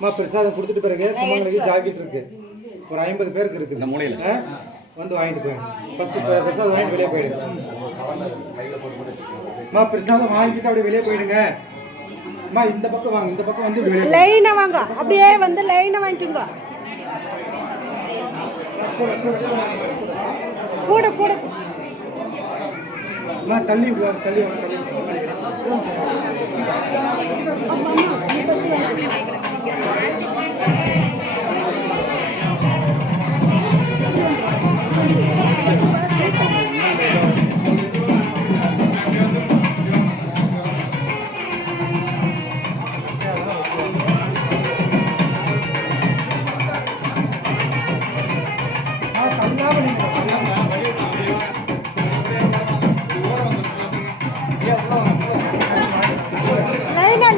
பிரசாதம் கொடுத்துட்டு பிறகு சுமங்களுக்கு ஜாக்கெட் இருக்கு ஒரு 50 பேருக்கு இருக்கு இந்த மூலையில் வந்து வாங்கிட்டு போயிடுங்க. ஃபர்ஸ்ட் பிரசாதம் வாங்கிட்டு வெளியே போயிடுங்க. பிரசாதம் வாங்கிட்டு அப்படியே வெளியே போயிடுங்க. இந்த பக்கம் வாங்க, இந்த பக்கம் வந்து லைனா வாங்க, அப்படியே வந்து லைனா வாங்கிக்கோங்க. கூட கூட தள்ளி தள்ளி தள்ளி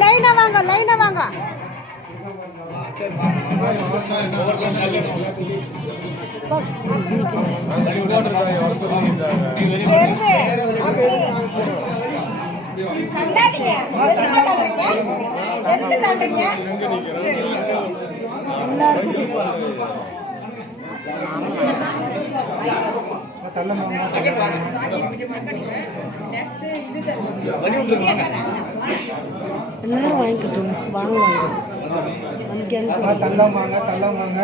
லைனா வாங்க, லைனா வாங்க. எல்லாரும் வாங்கிக்கிட்டோம், வாங்க தள்ளாம வாங்க, தள்ளாம வாங்க.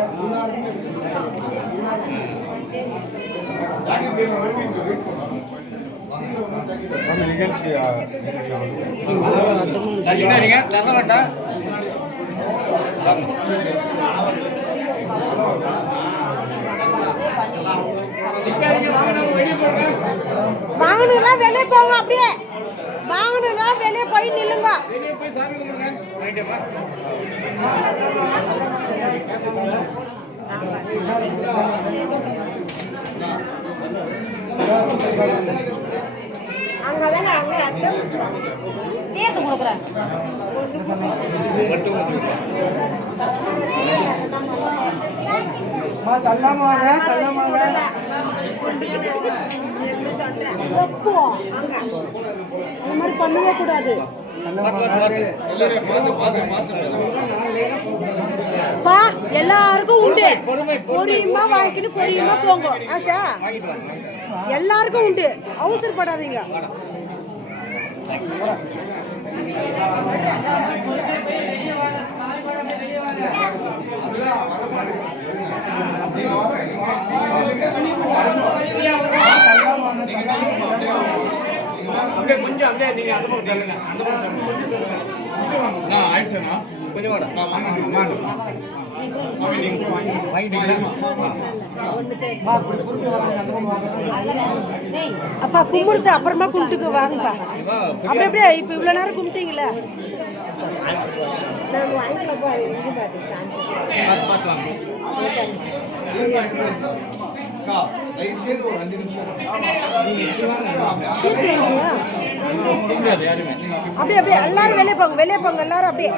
நிகழ்ச்சி வாங்கணும்னா வெளியே போங்க, அப்படியே வாங்கணும்னா வெளியே போய் நில்லுங்க. அங்கதானே அங்க தேர்த்து கொடுக்குறேன். தள்ளாம வாங்க, தள்ளாம வாங்க. அந்த மாதிரி பண்ணவே கூடாது. எல்லாருக்கும் உண்டு, பொறியுமா வாங்கிட்டு பொறியுமா போங்க. ஆசா எல்லாருக்கும் உண்டு, அவசரப்படாதீங்க. கொஞ்சம் அப்படியே நீங்க அந்த பக்கம் தள்ளுங்க, அந்த பக்கம் நான் ஆயிடுச்சேனா கொஞ்சம் வாடா அப்பா கும்பிடுது அப்புறமா கும்பிட்டுக்கு வாங்கப்பா. அப்படி அப்படியே இப்ப இவ்வளவு நேரம் கும்பிட்டீங்கல்ல. அப்படியே அப்படியே எல்லாரும் வெளியே போங்க, வெளியே போங்க எல்லாரும் அப்படியே.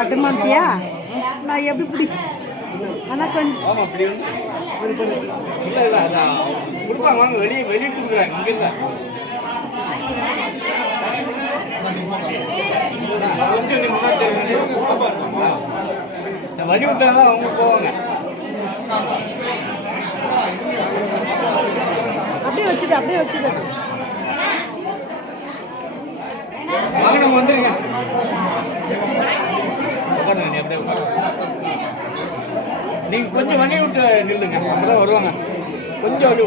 அட்டமாட்டியா நான் எப்படி பிடி ஆனால் கொஞ்சம் வெளியே வெளியிட்டு இங்க இல்லை வழி விட்டாதான் அவங்க போவாங்க. அப்படியே வச்சுது, அப்படியே வச்சுது. வாங்க வந்துருங்க. நீங்க கொஞ்சம் வழி விட்டு நில்லுங்க, அப்பதான் வருவாங்க. கொஞ்சம் வழி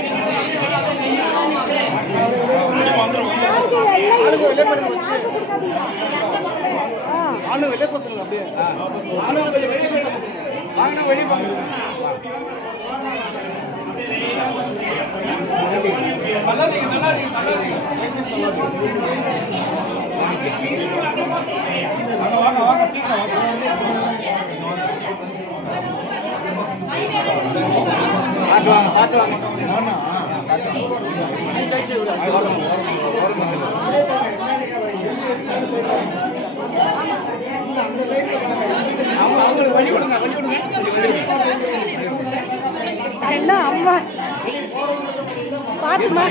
வெளியே போங்க. பார்த்து வாங்க. என்ன அம்மா பாத்துமா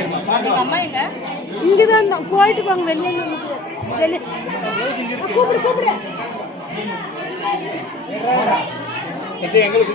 இங்கதான் போயிட்டு வாங்க வெளியே வெளியே கூப்பிடு கூப்பிடு எங்களுக்கு